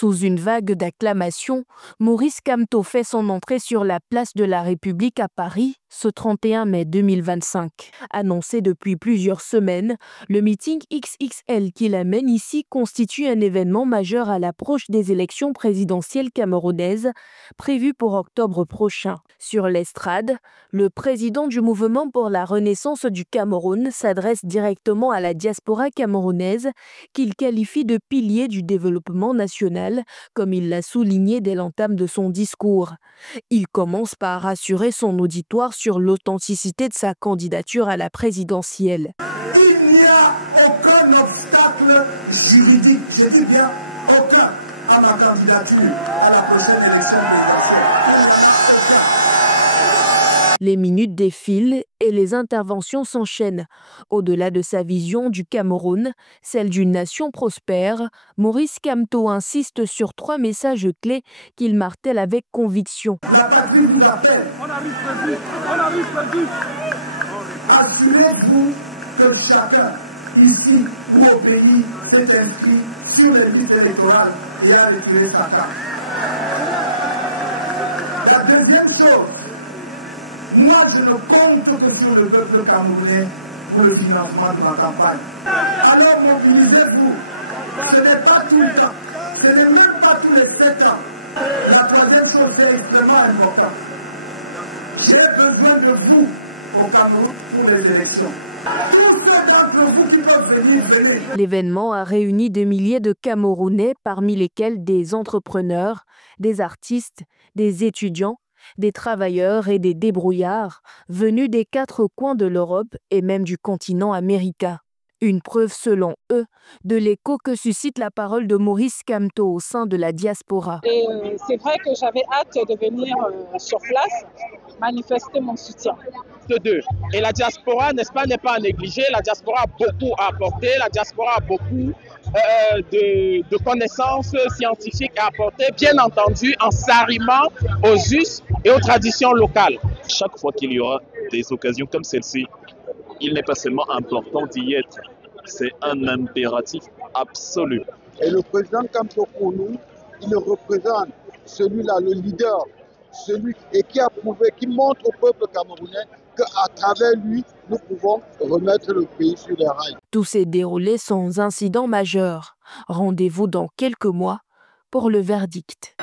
Sous une vague d'acclamations, Maurice Kamto fait son entrée sur la place de la République à Paris ce 31 mai 2025. Annoncé depuis plusieurs semaines, le meeting XXL qu'il amène ici constitue un événement majeur à l'approche des élections présidentielles camerounaises prévues pour octobre prochain. Sur l'estrade, le président du Mouvement pour la Renaissance du Cameroun s'adresse directement à la diaspora camerounaise qu'il qualifie de pilier du développement national, comme il l'a souligné dès l'entame de son discours. Il commence par rassurer son auditoire sur l'authenticité de sa candidature à la présidentielle. Il n'y a aucun obstacle juridique, je dis bien aucun, à ma candidature à la prochaine élection présidentielle. Les minutes défilent et les interventions s'enchaînent. Au-delà de sa vision du Cameroun, celle d'une nation prospère, Maurice Kamto insiste sur 3 messages clés qu'il martèle avec conviction. La patrie vous appelle. On arrive perdu. Assurez-vous que chacun, ici ou au pays, s'est inscrit sur les listes électorales et a retiré sa carte. La deuxième chose, moi, je ne compte que sur le peuple camerounais pour le financement de ma campagne. Alors mobilisez-vous. Ce n'est pas tout le temps. Ce n'est même pas tous les 7 ans. La troisième chose, c'est extrêmement important. J'ai besoin de vous au Cameroun pour les élections. Tous ceux d'entre vous qui peuvent venir, venez. L'événement a réuni des milliers de Camerounais, parmi lesquels des entrepreneurs, des artistes, des étudiants, des travailleurs et des débrouillards venus des 4 coins de l'Europe et même du continent américain. Une preuve, selon eux, de l'écho que suscite la parole de Maurice Kamto au sein de la diaspora. Et c'est vrai que j'avais hâte de venir sur place manifester mon soutien. Et la diaspora, n'est-ce pas, n'est pas à négliger. La diaspora a beaucoup à apporter. La diaspora a beaucoup de connaissances scientifiques à apporter, bien entendu en s'arrimant aux us et aux traditions locales. Chaque fois qu'il y aura des occasions comme celle-ci, il n'est pas seulement important d'y être, c'est un impératif absolu. Et le président Kamto pour nous, il représente celui-là, le leader, celui et qui a prouvé, qui montre au peuple camerounais qu'à travers lui, nous pouvons remettre le pays sur les rails. Tout s'est déroulé sans incident majeur. Rendez-vous dans quelques mois pour le verdict.